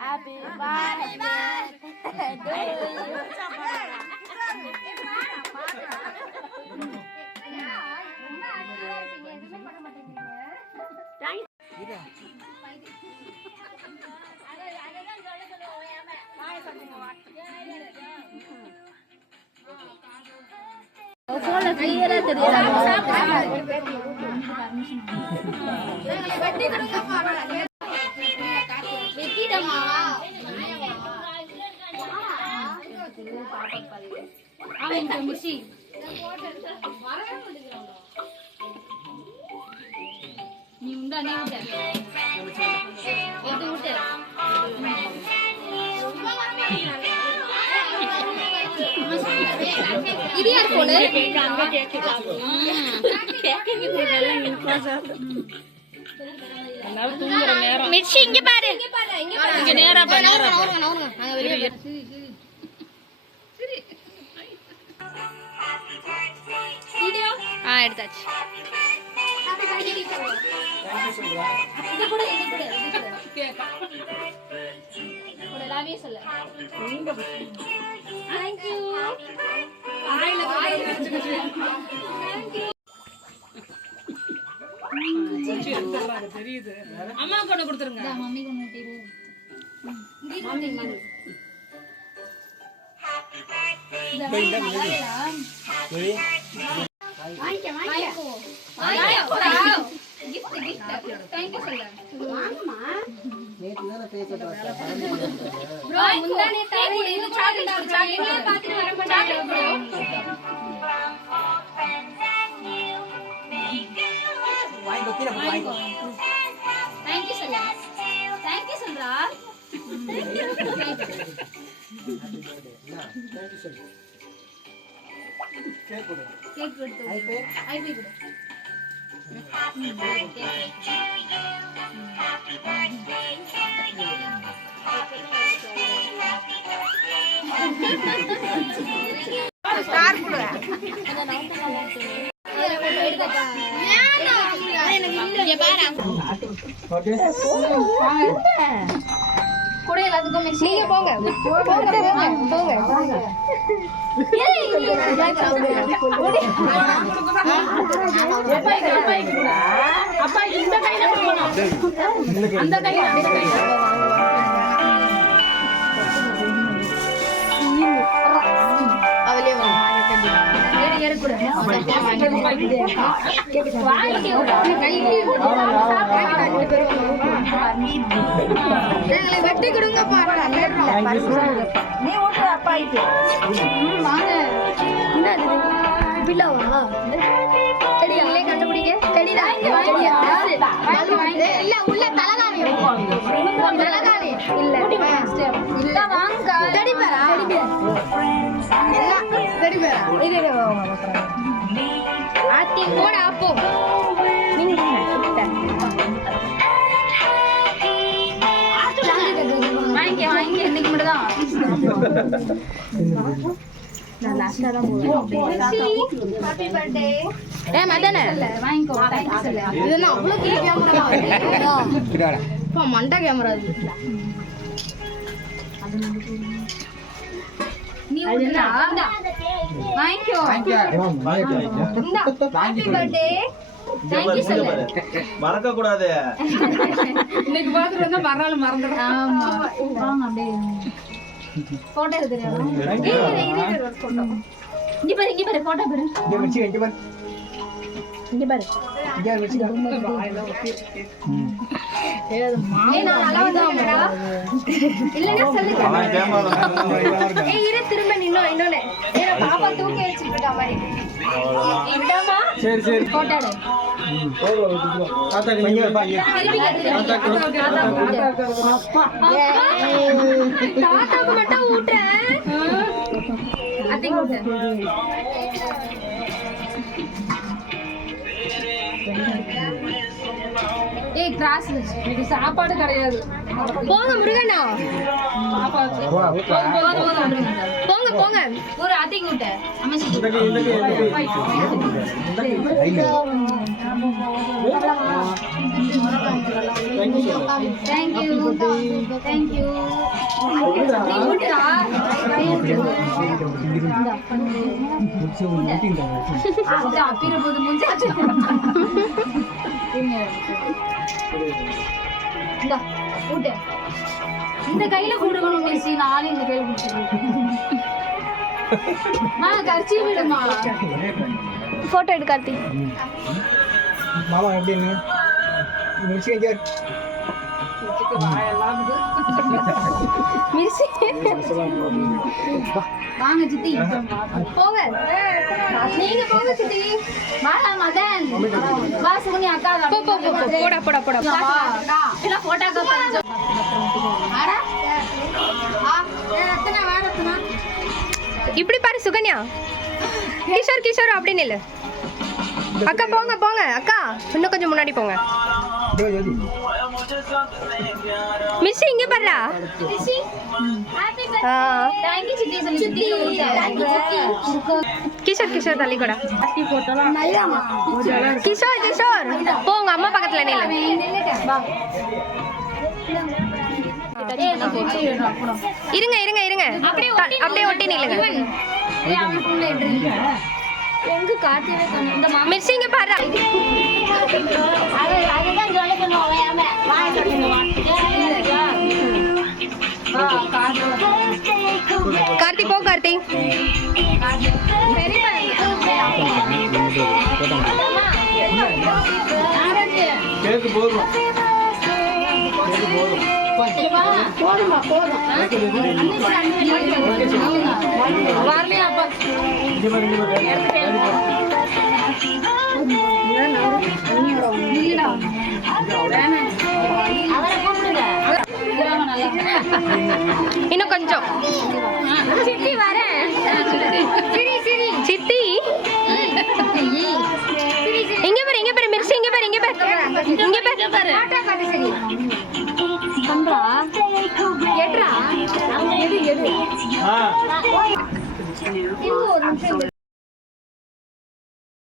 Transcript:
Happy Mirchi இங்க பாரு, இங்க நேரா பாரு. வீடியோ எடுத்தாச்சு. இது கூட எல்லாமே சொல்ல. Thank you. தெரியுது. அம்மா கொண்டு கொடுத்துருங்க. மம்மி கொண்டு கூட எல்லாத்துக்கும் மிக்ஸ். நீங்க போங்க அப்பா இந்த கையில கொடுக்கணும். அந்த கையில அவளே வெட்டி கொடுங்க பாருங்க. நீ ஓட்டுற அப்பாய்க்கு பில்லாவா செடிகளே கண்டுபிடிக்க. செடிடா இல்ல உள்ள தலகாணி இல்ல வாங்க செடி பேரா செடி பேரா ஆத்தி போட அப்போ வாங்கி இன்னைக்கு மட்டும் தான் நான் லாஸ்டா தான் போறேன். Happy birthday. மதனே வாங்கிக்கோ. தேங்க்ஸ் சொல்ல. இதெல்லாம் அவ்வளவு பெரிய கேமரா. பா மண்டை கேமரா இது. நீ உடனே வாங்கிக்கோ. இந்தா ஹேப்பி பர்த்டே. தேங்க்ஸ் சொல்ல. மறக்க கூடாது. இன்னைக்கு பாத்துட்டு வந்தா மறந்தாலும் மறந்துடும். ஆமா வாங்க அப்படியே போட்டோ எடுத்துறேன். இது போட்டோ. இங்க பாரு போட்டோ பாரு. இங்க பாரு. ஏது மாமா நல்லா வந்தடா. இல்லனா சொல்லுங்க. இரு திரும்ப இன்னொன்னு. ஏன்னா பாப்பா தூக்கி வச்சிட்டு இருக்கா மாதிரி. இந்தமா சரி சரி போட்டோ எடு. தாத்தாக்கு மட்டும் ஊட்டுறேன். அத்தைக்கு ஊட்டு. ஏய் கிராஸ் இது சாப்பாடு கிடையாது. போங்க முருகண்ணா. போங்க போங்க. ஒரு அத்தைக்கு ஊட்டு. அமைச்சி. Thank you. Thank you. இந்த கையில கொடுக்கணும் மிஸ்ஸி, நானும் இந்த கையில கொடுத்துருக்கேன். கர்ச்சி விடுமா. போட்டோ எடு கார்த்தி. மாமா எப்படின்னு மிர்ச்சி வாங்க சித்தி போங்க. நீங்க போங்க சித்தி. வாடா மதன். வா சுகனி அக்கா. போடா போடா போடா. இல்ல போட்டோக்கு கொஞ்சம். ஆடா. எத்தனை வாடத்துனா? இப்படி பாரு சுகன்யா. கிஷோர் கிஷோர் அப்படி நில்லு. அக்கா போங்க போங்க அக்கா. இன்னும் கொஞ்சம் முன்னாடி போங்க. மிஸ் இங்க பாருடா. Miss happy birthday. Thank you சித்தி சொல்லி சித்தி. थैंक यू சித்தி. கிஷோர் கிஷோர் தள்ளி கூட. அட்டி போட்டலாம். நல்லாமா. கிஷோர் கிஷோர் போங்க அம்மா பக்கத்துல நில்லு. வா. இருங்க இருங்க இருங்க. அப்படியே ஒட்டி நில்லுங்க. ஏய் அவனுக்குள்ள இடுங்க. எங்க காத்தியவே காணோம். இந்த மிர்ச்சி இங்க பாரு. அதுதான் சொல்லணும் அவயாம. வாய் கட்டுங்க வா. கார்த்தி போ கார்த்தி. சரி பாருங்க. கேக்கு போதுமா? கேக்கு போதும். போதுமா போதும். வரலையா அப்பா? இங்க பாரு இங்க பாரு. இன்னும் கொஞ்சம். சித்தி வரேன். சித்தி இங்க பாரு இங்க பாரு மிர்ச்சி இங்க பாரு இங்க பாரு இங்க பாரு. பண்றா கேட்றா. எடு எடு. இது ஒரு நிமிஷம்